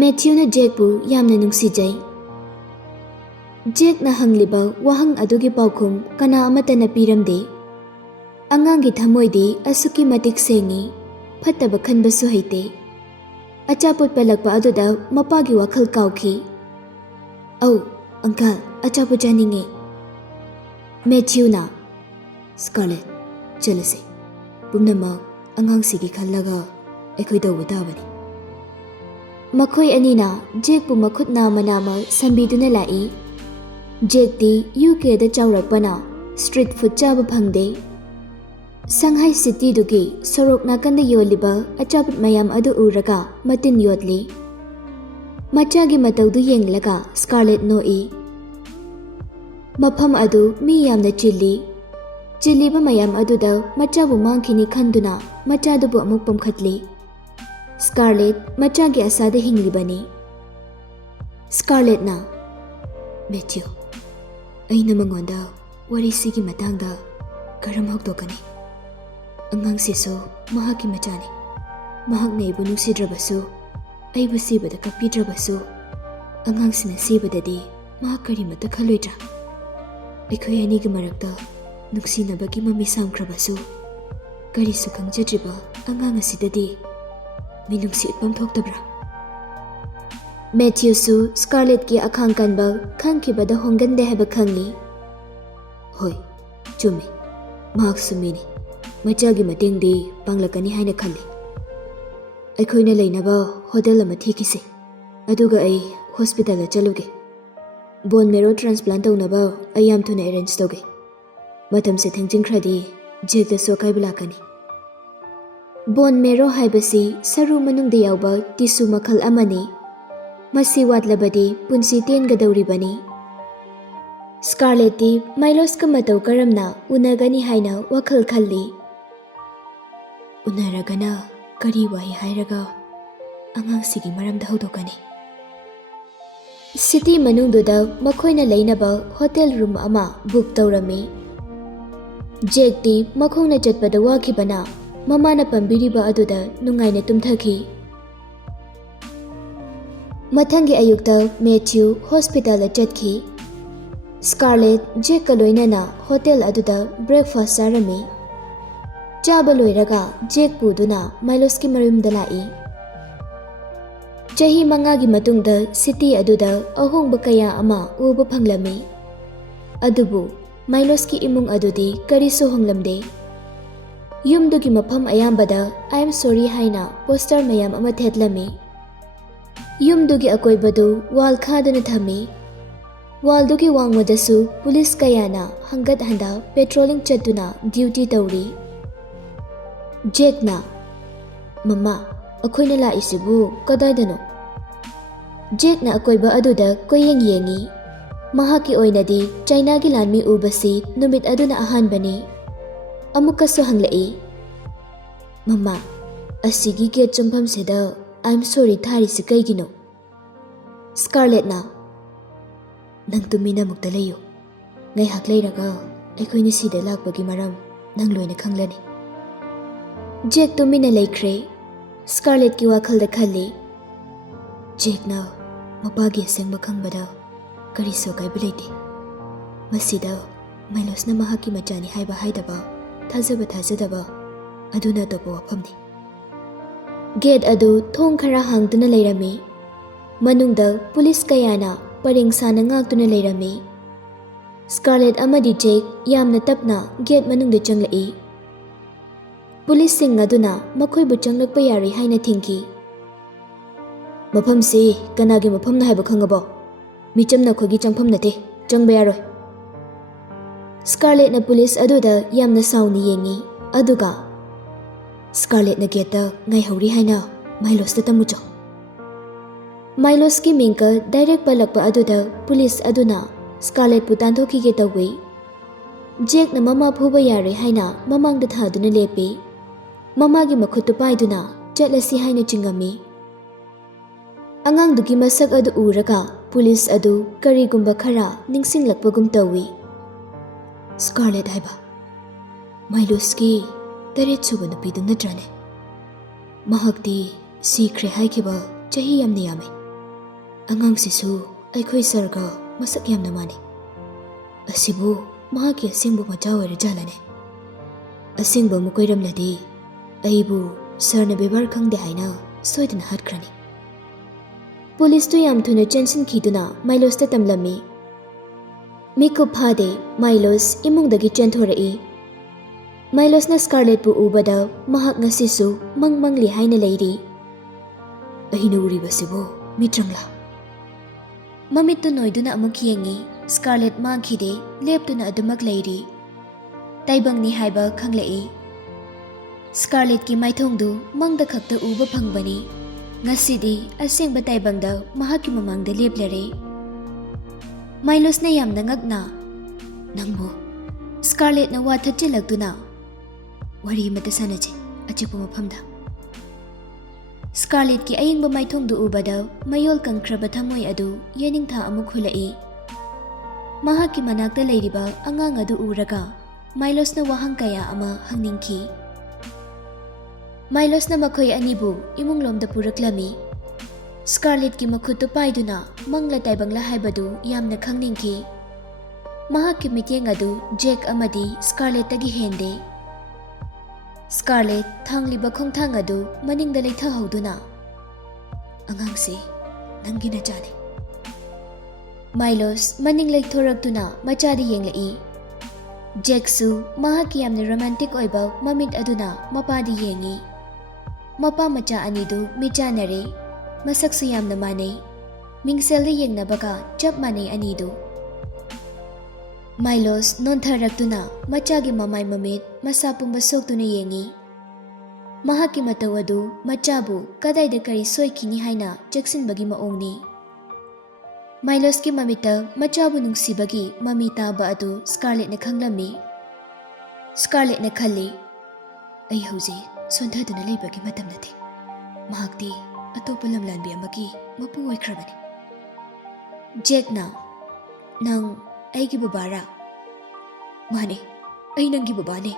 ꯃꯦꯊ꯭ꯌꯨꯅ ꯖꯦꯛꯄꯨ ꯌꯥꯝꯅ ꯅꯨꯡꯁꯤꯖꯩ꯫ ꯖꯦꯛꯅ ꯍꯪꯂꯤꯕ ꯋꯥꯍꯪ ꯑꯗꯨꯒꯤ ꯄꯥꯎꯈꯨꯝ ꯀꯅꯥ ꯑꯃꯠꯇꯅ ꯄꯤꯔꯝꯗꯦ꯫ ꯑꯉꯥꯡꯒꯤ ꯊꯃꯣꯏꯗꯤ ꯑꯁꯨꯛꯀꯤ ꯃꯇꯤꯛ ꯁꯦꯡꯉꯤ, ꯐꯠꯇꯕ ꯈꯟꯕꯁꯨ ꯍꯩꯇꯦ꯫ ꯑꯆꯥꯄꯣꯠ ꯄꯜꯂꯛꯄ ꯑꯗꯨꯗ ꯃꯄꯥꯒꯤ ꯋꯥꯈꯜ ꯀꯥꯎꯈꯤ꯫ "ꯑꯧ, ꯑꯪꯀꯜ, ꯑꯆꯥꯄꯣꯠ ꯆꯥꯅꯤꯡꯉꯦ." ꯃꯦꯊ꯭ꯌꯨꯅ "ꯁ꯭ꯀꯥꯔꯂꯦꯠ, ꯆꯠꯂꯁꯤ꯫ ꯄꯨꯝꯅꯃꯛ ꯑꯉꯥꯡꯁꯤꯒꯤ ꯈꯜꯂꯒ ꯑꯩꯈꯣꯏ ꯇꯧꯕ ꯇꯥꯕꯅꯤ." ꯃꯈꯣꯏ ꯑꯅꯤꯅ ꯖꯦꯛꯄꯨ ꯃꯈꯨꯠ ꯅꯥꯝꯃ ꯅꯥꯝꯃ ꯁꯝꯕꯤꯗꯨꯅ ꯂꯥꯛꯏ꯫ ꯖꯦꯛꯇꯤ ꯌꯨꯀꯦꯗ ꯆꯥꯎꯔꯛꯄꯅ ꯁ꯭ꯇ꯭ꯔꯤꯠ ꯐꯨꯗ ꯆꯥꯕ ꯐꯪꯗꯦ꯫ ꯁꯪꯍꯥꯏ ꯁꯤꯇꯤꯗꯨꯒꯤ ꯁꯣꯔꯣꯛ ꯅꯥꯀꯟꯗ ꯌꯣꯜꯂꯤꯕ ꯑꯆꯥꯄꯣꯠ ꯃꯌꯥꯝ ꯑꯗꯨ ꯎꯔꯒ ꯃꯇꯤꯟ ꯌꯣꯠꯂꯤ꯫ ꯃꯆꯥꯒꯤ ꯃꯇꯧꯗꯨ ꯌꯦꯡꯂꯒ ꯁ꯭ꯀꯥꯔꯂꯦꯠ ꯅꯣꯛꯏ꯫ ꯃꯐꯝ ꯑꯗꯨ ꯃꯤ ꯌꯥꯝꯅ ꯆꯤꯜꯂꯤ꯫ ꯆꯤꯜꯂꯤꯕ ꯃꯌꯥꯝ ꯑꯗꯨꯗ ꯃꯆꯥꯕꯨ ꯃꯥꯡꯈꯤꯅꯤ ꯈꯟꯗꯨꯅ ꯃꯆꯥꯗꯨꯕꯨ ꯑꯃꯨꯛ ꯄꯣꯝꯈꯠꯂꯤ꯫ ꯁ꯭ꯀꯥꯔꯂꯦꯠ ꯃꯆꯥꯒꯤ ꯑꯁꯥꯗ ꯍꯤꯡꯂꯤꯕꯅꯤ꯫ ꯁ꯭ꯀꯥꯔꯂꯦꯠꯅ "ꯃꯦꯊ꯭ꯌꯨ, ꯑꯩꯅ ꯃꯉꯣꯟꯗ ꯋꯥꯔꯤꯁꯤꯒꯤ ꯃꯇꯥꯡꯗ ꯀꯔꯝ ꯍꯧꯗꯣꯛꯀꯅꯤ? ꯑꯉꯥꯡꯁꯤꯁꯨ ꯃꯍꯥꯛꯀꯤ ꯃꯆꯥꯅꯤ. ꯃꯍꯥꯛꯅ ꯑꯩꯕꯨ ꯅꯨꯡꯁꯤꯗ꯭ꯔꯕꯁꯨ, ꯑꯩꯕꯨ ꯁꯤꯕꯗ ꯀꯞꯄꯤꯗ꯭ꯔꯕꯁꯨ, ꯑꯉꯥꯡꯁꯤꯅ ꯁꯤꯕꯗꯗꯤ ꯃꯍꯥꯛ ꯀꯔꯤꯃꯠꯇ ꯈꯜꯂꯣꯏꯗ꯭ꯔꯥ? ꯑꯩꯈꯣꯏ ꯑꯅꯤꯒꯤ ꯃꯔꯛꯇ ꯅꯨꯡꯁꯤꯅꯕꯒꯤ ꯃꯃꯤ ꯁꯥꯝꯈ꯭ꯔꯕꯁꯨ ꯀꯔꯤꯁꯨ ꯈꯪꯖꯗ꯭ꯔꯤꯕ ꯑꯉꯥꯡ ꯑꯁꯤꯗꯗꯤ ꯃꯤꯅꯨꯡꯁꯤ ꯎꯠꯐꯝ ꯊꯣꯛꯇꯕ꯭ꯔꯥ? ꯃꯦꯊ꯭ꯌꯨꯁꯨ ꯁ꯭ꯀꯥꯔꯂꯦꯠꯀꯤ ꯑꯈꯥꯡ ꯀꯟꯕ ꯈꯪꯈꯤꯕꯗ ꯍꯣꯡꯒꯟꯗꯦ ꯍꯥꯏꯕ ꯈꯪꯏ. ꯍꯣꯏ, ꯆꯨꯝꯃꯤ. ꯃꯍꯥꯛꯁꯨ ꯃꯤꯅꯤ. ꯃꯆꯥꯒꯤ ꯃꯇꯦꯡꯗꯤ ꯄꯥꯡꯂꯛꯀꯅꯤ ꯍꯥꯏꯅ ꯈꯜꯂꯤ. ꯑꯩꯈꯣꯏꯅ ꯂꯩꯅꯕ ꯍꯣꯇꯦꯜ ꯑꯃ ꯊꯤꯈꯤꯁꯤ. ꯑꯗꯨꯒ ꯑꯩ ꯍꯣꯁꯄꯤꯇꯥꯜꯗ ꯆꯠꯂꯨꯒꯦ. ꯕꯣꯟ ꯃꯦꯔꯣ ꯇ꯭ꯔꯥꯟꯁꯄ꯭ꯂꯥꯟ ꯇꯧꯅꯕ ꯑꯩ ꯌꯥꯝ ꯊꯨꯅ ꯑꯦꯔꯦꯟꯖ ꯇꯧꯒꯦ. ꯃꯇꯝꯁꯦ ꯊꯦꯡꯖꯤꯟꯈ꯭ꯔꯗꯤ ꯖꯦꯛꯇꯁꯨ ꯑꯀꯥꯏꯕ ꯂꯥꯛꯀꯅꯤ. ꯕꯣꯟ ꯃꯦꯔꯣ ꯍꯥꯏꯕꯁꯤ ꯁꯔꯨ ꯃꯅꯨꯡꯗ ꯌꯥꯎꯕ ꯇꯤꯁꯨ ꯃꯈꯜ ꯑꯃꯅꯤ. ꯃꯁꯤ ꯋꯥꯠꯂꯕꯗꯤ ꯄꯨꯟꯁꯤ ꯇꯦꯟꯒꯗꯧꯔꯤꯕꯅꯤ. ꯁ꯭ꯀꯥꯔꯂꯦꯠꯇꯤ ꯃꯥꯏꯂꯣꯁꯀ ꯃꯇꯧ ꯀꯔꯝꯅ ꯎꯅꯒꯅꯤ ꯍꯥꯏꯅ ꯋꯥꯈꯜ ꯈꯜꯂꯤ. ꯎꯅꯔꯒꯅ ꯀꯔꯤ ꯋꯥꯍꯩ ꯍꯥꯏꯔꯒ ꯑꯉꯥꯡꯁꯤꯒꯤ ꯃꯔꯝꯗ ꯍꯧꯗꯣꯛꯀꯅꯤ? ꯁꯤꯇꯤ ꯃꯅꯨꯡꯗꯨꯗ ꯃꯈꯣꯏꯅ ꯂꯩꯅꯕ ꯍꯣꯇꯦꯜ ꯔꯨꯝ ꯑꯃ ꯕꯨꯛ ꯇꯧꯔꯝꯃꯤ. ꯖꯦꯛꯇꯤ ꯃꯈꯣꯡꯅ ꯆꯠꯄꯗ ꯋꯥꯈꯤꯕꯅ ꯃꯃꯥꯅ ꯄꯥꯝꯕꯤꯔꯤꯕ ꯑꯗꯨꯗ ꯅꯨꯡꯉꯥꯏꯅ ꯇꯨꯝꯊꯈꯤ. ꯃꯊꯪꯒꯤ ꯑꯌꯨꯛꯇ ꯃꯦꯊ꯭ꯌꯨ ꯍꯣꯁꯄꯤꯇꯥꯜꯗ ꯆꯠꯈꯤ. ꯁ꯭ꯀꯥꯔꯂꯦꯠ ꯖꯦꯛꯀ ꯂꯣꯏꯅꯅ ꯍꯣꯇꯦꯜ ꯑꯗꯨꯗ ꯕ꯭ꯔꯦꯛꯐꯥꯁ ꯆꯥꯔꯝꯃꯤ. ꯆꯥꯕ ꯂꯣꯏꯔꯒ ꯖꯦꯛ ꯄꯨꯗꯨꯅ ꯃꯥꯏꯂꯣꯁꯀꯤ ꯃꯌꯨꯝꯗ ꯂꯥꯛꯏ. ꯆꯍꯤ 5ꯒꯤ ꯃꯇꯨꯡꯗ ꯁꯤꯇꯤ ꯑꯗꯨꯗ ꯑꯍꯣꯡꯕ ꯀꯌా ꯑꯃ ꯎꯕ ꯐꯪꯂꯝꯃꯤ. ꯑꯗꯨꯕꯨ ꯃꯥꯏꯂꯣꯁꯀꯤ ꯏꯃꯨꯡ ꯑꯗꯨꯗꯤ ꯀꯔꯤꯁꯨ ꯍꯣꯡꯂꯝꯗꯦ. ꯌꯨꯝꯗꯨꯒꯤ ꯃꯐꯝ ꯑꯌꯥꯝꯕꯗ "ꯑꯥꯏ ꯑꯦꯝ ꯁꯣꯔꯤ" ꯍꯥꯏꯅ ꯄꯣꯁꯇꯔ ꯃꯌꯥꯝ ꯑꯃ ꯊꯦꯠꯂꯝꯃꯤ. ꯌꯨꯝꯗꯨꯒꯤ ꯑꯀꯣꯏꯕꯗꯨ ꯋꯥꯜ ꯈꯥꯗꯨꯅ ꯊꯝꯃꯤ. ꯋꯥꯜꯗꯨꯒꯤ ꯋꯥꯡꯃꯗꯁꯨ ꯄꯨꯂꯤꯁ ꯀꯌꯥꯅ ꯍꯪꯒꯠ ꯍꯟꯗꯥ ꯄꯦꯇ꯭ꯔꯣꯂꯤꯡ ꯆꯠꯇꯨꯅ ꯗ꯭ꯌꯨꯇꯤ ꯇꯧꯔꯤ. ꯖꯦꯛꯅ, "ꯃꯃꯥ, ꯑꯩꯈꯣꯏꯅ ꯂꯥꯛꯏꯁꯤꯕꯨ ꯀꯗꯥꯏꯗꯅꯣ?" ꯖꯦꯛꯅ ꯑꯀꯣꯏꯕ ꯑꯗꯨꯗ ꯀꯣꯏꯌꯦꯡ ꯌꯦꯡꯏ. ꯃꯍꯥꯛꯀꯤ ꯑꯣꯏꯅꯗꯤ ꯆꯥꯏꯅꯥꯒꯤ ꯂꯥꯟꯃꯤ ꯎꯕꯁꯤ ꯅꯨꯃꯤꯠ ꯑꯗꯨꯅ ꯑꯍꯥꯟꯕꯅꯤ. ꯑꯃꯨꯛꯀꯁꯨ ꯍꯪꯂꯛꯏ. "ꯃꯃꯥ, ꯑꯁꯤꯒꯤ ꯒꯦꯠ ꯆꯪꯐꯝꯁꯤꯗ 'ꯑꯥꯏ ꯑꯦꯝ ꯁꯣꯔꯤ' ꯊꯥꯔꯤꯁꯤ ꯀꯩꯒꯤꯅꯣ?" ꯁ꯭ꯀꯥꯔꯂꯦꯠꯅ, "ꯅꯪ ꯇꯨꯃꯤꯟꯅ ꯑꯃꯨꯛꯇ ꯂꯩꯌꯨ. ꯉꯥꯏꯍꯥꯛ ꯂꯩꯔꯒ ꯑꯩꯈꯣꯏꯅ ꯁꯤꯗ ꯂꯥꯛꯄꯒꯤ ꯃꯔꯝ ꯅꯪ ꯂꯣꯏꯅ ꯈꯪꯂꯅꯤ." ꯖꯦꯛ ꯇꯨꯃꯤꯟꯅ ꯂꯩꯈ꯭ꯔꯦ. ꯁ꯭ꯀꯥꯔꯂꯦꯠꯀꯤ ꯋꯥꯈꯜꯗ ꯈꯜꯂꯤ. ꯖꯦꯛꯅ ꯃꯄꯥꯒꯤ ꯑꯁꯦꯡꯕ ꯈꯪꯕꯗ ꯀꯔꯤꯁꯨ ꯑꯀꯥꯏꯕ ꯂꯩꯇꯦ. ꯃꯁꯤꯗ ꯃꯥꯏꯂꯣꯁꯅ ꯃꯍꯥꯛꯀꯤ ꯃꯆꯥꯅꯤ ꯍꯥꯏꯕ ꯍꯥꯏꯗꯕ, ꯊꯥꯖꯕ ꯊꯥꯖꯗꯕ, ꯑꯗꯨꯅ ꯑꯇꯣꯞꯄ ꯋꯥꯐꯝꯅꯤ. ꯒꯦꯠ ꯑꯗꯨ ꯊꯣꯡ ꯈꯔ ꯍꯥꯡꯗꯨꯅ ꯂꯩꯔꯝꯃꯤ. ꯃꯅꯨꯡꯗ ꯄꯨꯂꯤꯁ ꯀꯌꯥꯅ ꯄꯔꯦꯡ ꯁꯥꯅ ꯉꯥꯛꯇꯨꯅ ꯂꯩꯔꯝꯃꯤ. ꯁ꯭ꯀꯥꯔꯂꯦꯠ ꯑꯃꯗꯤ ꯖꯦꯛ ꯌꯥꯝꯅ ꯇꯞꯅ ꯒꯦꯠ ꯃꯅꯨꯡꯗ ꯆꯪꯂꯛꯏ. ꯄꯨꯂꯤꯁꯁꯤꯡ ꯑꯗꯨꯅ ꯃꯈꯣꯏꯕꯨ ꯆꯪꯂꯛꯄ ꯌꯥꯔꯣꯏ ꯍꯥꯏꯅ ꯊꯤꯡꯈꯤ. "ꯃꯐꯝꯁꯤ ꯀꯅꯥꯒꯤ ꯃꯐꯝꯅꯣ ꯍꯥꯏꯕ ꯈꯪꯉꯕꯣ? ꯃꯤꯆꯝꯅ ꯑꯩꯈꯣꯏꯒꯤ ꯆꯪꯐꯝ ꯅꯠꯇꯦ. ꯆꯪꯕ ꯌꯥꯔꯣꯏ." ꯁ꯭ꯀꯥꯔꯂꯦꯠꯅ ꯄꯨꯂꯤꯁ ꯑꯗꯨꯗ ꯌꯥꯝꯅ ꯁꯥꯎꯅ ꯌꯦꯡꯏ. ꯑꯗꯨꯒ "ꯁ꯭ꯀꯥꯔꯂꯦꯠꯅ ꯒꯦꯠꯇ ꯉꯥꯏꯍꯧꯔꯤ ꯍꯥꯏꯅ ꯃꯥꯏꯂꯣꯁꯇ ꯇꯝꯃꯨꯆꯣ." ꯃꯥꯏꯂꯣꯁꯀꯤ ꯃꯤꯡꯀ ꯗꯥꯏꯔꯦꯛ ꯄꯜꯂꯛꯄ ꯑꯗꯨꯗ ꯄꯨꯂꯤꯁ ꯑꯗꯨꯅ ꯁ꯭ꯀꯥꯔꯂꯦꯠꯄꯨ ꯇꯥꯟꯊꯣꯛꯈꯤꯒꯦ ꯇꯧꯏ. ꯖꯦꯛꯅ ꯃꯃꯥ ꯐꯨꯕ ꯌꯥꯔꯣꯏ ꯍꯥꯏꯅ ꯃꯃꯥꯡꯗ ꯊꯥꯗꯨꯅ ꯂꯦꯞꯄꯤ. ꯃꯃꯥꯒꯤ ꯃꯈꯨꯠꯇꯨ ꯄꯥꯏꯗꯨꯅ ꯆꯠꯂꯁꯤ ꯍꯥꯏꯅ ꯆꯤꯡꯉꯝꯃꯤ. ꯑꯉꯥꯡꯗꯨꯒꯤ ꯃꯁꯛ ꯑꯗꯨ ꯎꯔꯒ ꯄꯨꯂꯤꯁ ꯑꯗꯨ ꯀꯔꯤꯒꯨꯝꯕ ꯈꯔ ꯅꯤꯡꯁꯤꯡꯂꯛꯄꯒꯨꯝ ꯇꯧꯏ. ꯁ꯭ꯀꯥꯔꯂꯦꯠ ꯍꯥꯏꯕ ꯃꯥꯏꯂꯣꯁꯀꯤ 8ꯁꯨꯕ ꯅꯨꯄꯤꯗꯨ ꯅꯠꯇ꯭ꯔꯅꯦ? ꯃꯍꯥꯛꯇꯤ ꯁꯤꯈ꯭ꯔꯦ ꯍꯥꯏꯈꯤꯕ ꯆꯍꯤ ꯌꯥꯝꯅ ꯌꯥꯝꯃꯤ. ꯑꯉꯥꯡꯁꯤꯁꯨ ꯑꯩꯈꯣꯏ ꯁꯔꯒ ꯃꯁꯛ ꯌꯥꯝꯅ ꯃꯥꯟꯅꯩ. ꯑꯁꯤꯕꯨ ꯃꯍꯥꯛꯀꯤ ꯑꯁꯦꯡꯕ ꯃꯆꯥ ꯑꯣꯏꯔꯖꯥꯠꯂꯅꯦ? ꯑꯁꯦꯡꯕ ꯑꯃꯨꯛ ꯑꯣꯏꯔꯝꯂꯗꯤ ꯑꯩꯕꯨ ꯁꯔꯅ ꯕꯦꯕꯥꯔ ꯈꯪꯗꯦ ꯍꯥꯏꯅ ꯁꯣꯏꯗꯅ ꯍꯥꯠꯈ꯭ꯔꯅꯤ." ꯄꯨꯂꯤꯁꯇꯨ ꯌꯥꯝ ꯊꯨꯅ ꯆꯦꯟꯁꯤꯟꯈꯤꯗꯨꯅ ꯃꯥꯏꯂꯣꯁꯇ ꯇꯝꯂꯝꯃꯤ. ꯃꯤꯀꯨꯞ ꯐꯥꯗꯦ ꯃꯥꯏꯂꯣꯁ ꯏꯃꯨꯡꯗꯒꯤ ꯆꯦꯟꯊꯣꯔꯛꯏ. ꯃꯥꯏꯂꯣꯁꯅ ꯁ꯭ꯀꯥꯔꯂꯦꯠꯄꯨ ꯎꯕꯗ ꯃꯍꯥꯛ ꯉꯁꯤꯁꯨ ꯃꯪꯂꯤ ꯍꯥꯏꯅ ꯂꯩꯔꯤ. "ꯑꯩꯅ ꯎꯔꯤꯕꯁꯤꯕꯨ ꯃꯤꯇ꯭ꯔꯪꯂꯥ?" ꯃꯃꯤꯠꯇꯨ ꯅꯣꯏꯗꯨꯅ ꯑꯃꯨꯛ ꯌꯦꯡꯏ. ꯁ꯭ꯀꯥꯔꯂꯦꯠ ꯃꯥꯡꯈꯤꯗꯦ, ꯂꯦꯞꯇꯨꯅ ꯑꯗꯨꯃꯛ ꯂꯩꯔꯤ. ꯇꯥꯏꯕꯪꯅꯤ ꯍꯥꯏꯕ ꯈꯪꯂꯛꯏ. ꯁ꯭ꯀꯥꯔꯂꯦꯠꯀꯤ ꯃꯥꯏꯊꯣꯡꯗꯨ ꯃꯪꯗ ꯈꯛꯇ ꯎꯕ ꯐꯪꯕꯅꯤ. ꯉꯁꯤꯗꯤ ꯑꯁꯦꯡꯕ ꯇꯥꯏꯕꯪꯗ ꯃꯍꯥꯛꯀꯤ ꯃꯃꯥꯡꯗ ꯂꯦꯞꯂꯔꯦ. ꯃꯥꯏꯂꯣꯁꯅ ꯌꯥꯝꯅ ꯉꯛꯅ, "ꯅꯪꯕꯨ?" ꯁ꯭ꯀꯥꯔꯂꯦꯠꯅ ꯋꯥ ꯊꯠꯆꯤꯜꯂꯛꯇꯨꯅ, "ꯋꯥꯔꯤ ꯑꯃꯇ ꯁꯥꯟꯅꯁꯤ ꯑꯆꯤꯛꯄ ꯃꯐꯝꯗ." ꯁ꯭ꯀꯥꯔꯂꯦꯠꯀꯤ ꯑꯌꯤꯡꯕ ꯃꯥꯏꯊꯣꯡꯗꯨ ꯎꯕꯗ ꯃꯌꯣꯜ ꯀꯪꯈ꯭ꯔꯕ ꯊꯃꯣꯏ ꯑꯗꯨ ꯌꯦꯅꯤꯡꯊꯥ ꯑꯃꯨꯛ ꯍꯨꯜꯂꯛꯏ. ꯃꯍꯥꯛꯀꯤ ꯃꯅꯥꯛꯇ ꯂꯩꯔꯤꯕ ꯑꯉꯥꯡ ꯑꯗꯨ ꯎꯔꯒ ꯃꯥꯏꯂꯣꯁꯅ ꯋꯥꯍꯪ ꯀꯌꯥ ꯑꯃ ꯍꯪꯅꯤꯡꯈꯤ. ꯃꯥꯏꯂꯣꯁꯅ ꯃꯈꯣꯏ ꯑꯅꯤꯕꯨ ꯏꯃꯨꯡꯂꯣꯝꯗ ꯄꯨꯔꯛꯂꯝꯃꯤ꯫ ꯁ꯭ꯀꯥꯔꯂꯦꯠꯀꯤ ꯃꯈꯨꯠꯇꯨ ꯄꯥꯏꯗꯨꯅ ꯃꯪꯂꯥ ꯇꯥꯏꯕꯪꯂꯥ ꯍꯥꯏꯕꯗꯨ ꯌꯥꯝꯅ ꯈꯪꯅꯤꯡꯈꯤ꯫ ꯃꯍꯥꯛꯀꯤ ꯃꯤꯠꯌꯦꯡ ꯑꯗꯨ ꯖꯦꯛ ꯑꯃꯗꯤ ꯁ꯭ꯀꯥꯔꯂꯦꯠꯇꯒꯤ ꯍꯦꯟꯗꯦ꯫ ꯁ꯭ꯀꯥꯔꯂꯦꯠ ꯊꯥꯡꯂꯤꯕ ꯈꯣꯡꯊꯥꯡ ꯑꯗꯨ ꯃꯅꯤꯡꯗ ꯂꯩꯊꯍꯧꯗꯨꯅ, "ꯑꯉꯥꯡꯁꯤ ꯅꯪꯒꯤ ꯅꯆꯥꯅꯤ." ꯃꯥꯏꯂꯣꯁ ꯃꯅꯤꯡ ꯂꯩꯊꯣꯔꯛꯇꯨꯅ ꯃꯆꯥꯗ ꯌꯦꯡꯂꯛꯏ꯫ ꯖꯦꯛꯁꯨ ꯃꯍꯥꯛꯀꯤ ꯌꯥꯝꯅ ꯔꯣꯃꯥꯟꯇꯤꯛ ꯑꯣꯏꯕ ꯃꯃꯤꯠ ꯑꯗꯨꯅ ꯃꯄꯥꯗ ꯌꯦꯡꯉꯤ꯫ ꯃꯄꯥ ꯃꯆꯥ ꯑꯅꯤꯗꯨ ꯃꯤꯠꯆꯥꯟꯅꯔꯦ, ꯃꯁꯛꯁꯨ ꯌꯥꯝꯅ ꯃꯥꯟꯅꯩ, ꯃꯤꯡꯁꯦꯜꯗ ꯌꯦꯡꯅꯕꯒ ꯆꯞ ꯃꯥꯟꯅꯩ ꯑꯅꯤꯗꯨ꯫ ꯃꯥꯏꯂꯣꯁ ꯅꯣꯟꯊꯔꯛꯇꯨꯅ ꯃꯆꯥꯒꯤ ꯃꯃꯥꯏ ꯃꯃꯤꯠ ꯃꯁꯥ ꯄꯨꯝꯕ ꯁꯣꯛꯇꯨꯅ ꯌꯦꯡꯉꯤ꯫ ꯃꯍꯥꯛꯀꯤ ꯃꯇꯧ ꯑꯗꯨ ꯃꯆꯥꯕꯨ ꯀꯗꯥꯏꯗ ꯀꯔꯤ ꯁꯣꯏꯈꯤꯅꯤ ꯍꯥꯏꯅ ꯆꯦꯛꯁꯤꯟꯕꯒꯤ ꯃꯑꯣꯡꯅꯤ꯫ ꯃꯥꯏꯂꯣꯁꯀꯤ ꯃꯃꯤꯠꯇ ꯃꯆꯥꯕꯨ ꯅꯨꯡꯁꯤꯕꯒꯤ ꯃꯃꯤ ꯇꯥꯕ ꯑꯗꯨ ꯁ꯭ꯀꯥꯔꯂꯦꯠꯅ ꯈꯪꯂꯝꯃꯤ꯫ ꯁ꯭ꯀꯥꯔꯂꯦꯠꯅ ꯈꯜꯂꯤ, "ꯑꯩ ꯍꯧꯖꯤꯛ ꯁꯣꯟꯊꯗꯨꯅ ꯂꯩꯕꯒꯤ ꯃꯇꯝ ꯅꯠꯇꯦ꯫ ꯃꯍꯥꯛꯇꯤ ꯑꯇꯣꯞꯄ ꯂꯝꯂꯥꯟꯕꯤ ꯑꯃꯒꯤ ꯃꯄꯨ ꯑꯣꯏꯈ꯭ꯔꯕꯅꯤ." ꯖꯦꯛꯅ, "ꯅꯪ ꯑꯩꯒꯤ ꯕꯕꯥꯔꯥ?" "ꯃꯥꯅꯦ, ꯑꯩ ꯅꯪꯒꯤ ꯕꯕꯥꯅꯦ."